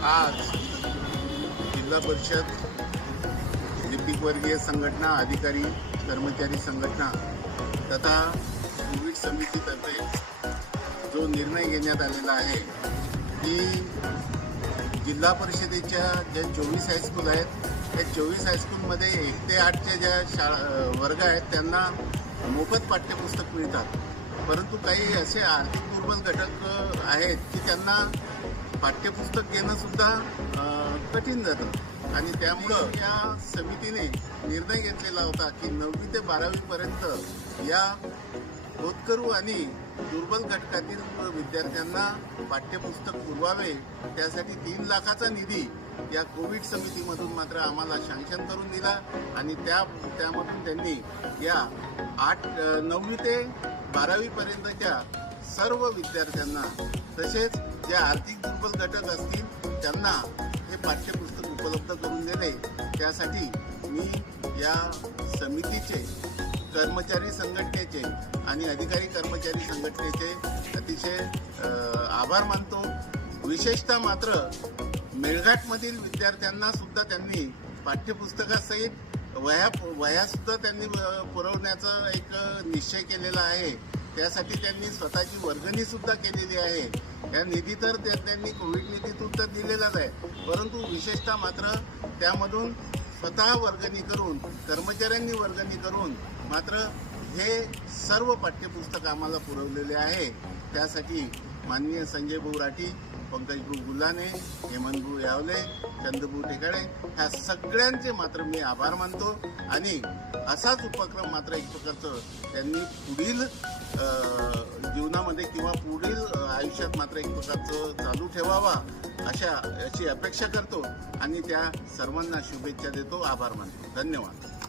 आज जिल्हा परिषद लिपिकवर्गीय संघटना अधिकारी कर्मचारी संघटना तथा कोविड समितीतर्फे जो निर्णय घेण्यात आलेला आहे की जिल्हा परिषदेच्या ज्या चोवीस हायस्कूल आहेत त्या चोवीस हायस्कूलमध्ये एक ते आठच्या ज्या शाळा वर्ग आहेत त्यांना मोफत पाठ्यपुस्तक मिळतात. परंतु काही असे आर्थिक दुर्बल घटक आहेत की त्यांना पाठ्यपुस्तक घेणं सुद्धा कठीण जातं. आणि त्यामुळं या समितीने निर्णय घेतलेला होता की नववी ते बारावीपर्यंत या होतकरू आणि दुर्बल घटकातील विद्यार्थ्यांना पाठ्यपुस्तक पुरवावे. त्यासाठी तीन लाखाचा निधी या कोविड समितीमधून मात्र आम्हाला सँक्शन करून दिला आणि त्या त्यामधून त्यांनी या आठ नववी ते बारावीपर्यंतच्या सर्व विद्यार्थ्यांना तसेच जे आर्थिक दुर्बल घटक असतील त्यांना हे पाठ्यपुस्तक उपलब्ध करून देणे. त्यासाठी मी या समितीचे कर्मचारी संघटनेचे आणि अधिकारी कर्मचारी संघटनेचे अतिशय आभार मानतो. विशेषतः मात्र मेळघाटमधील विद्यार्थ्यांना सुद्धा त्यांनी पाठ्यपुस्तकासहित वह्या वह्यासुद्धा त्यांनी पुरवण्याचा एक निश्चय केलेला आहे. त्यासाठी त्यांनी स्वतःची वर्गणी सुद्धा केलेली आहे. या निधी तर त्या- त्यांनी कोविड निधीतून तर दिलेलाच आहे. परंतु विशेषतः मात्र त्यामधून स्वतः वर्गणी करून कर्मचाऱ्यांनी वर्गणी करून मात्र हे सर्व पाठ्यपुस्तक आम्हाला पुरवलेले आहे. त्यासाठी माननीय संजय भाऊ राठी पंकजभाऊ गुलाने हेमंतभाऊ यावले चंद्रभाऊ टेकाडे ह्या सगळ्यांचे मात्र मी आभार मानतो. आणि असाच उपक्रम मात्र एक प्रकारचं त्यांनी पुढील जीवनामध्ये किंवा पुढील आयुष्यात मात्र एक प्रकारचं चालू ठेवावा अशा याची अपेक्षा करतो. आणि त्या सर्वांना शुभेच्छा देतो. आभार मानतो. धन्यवाद.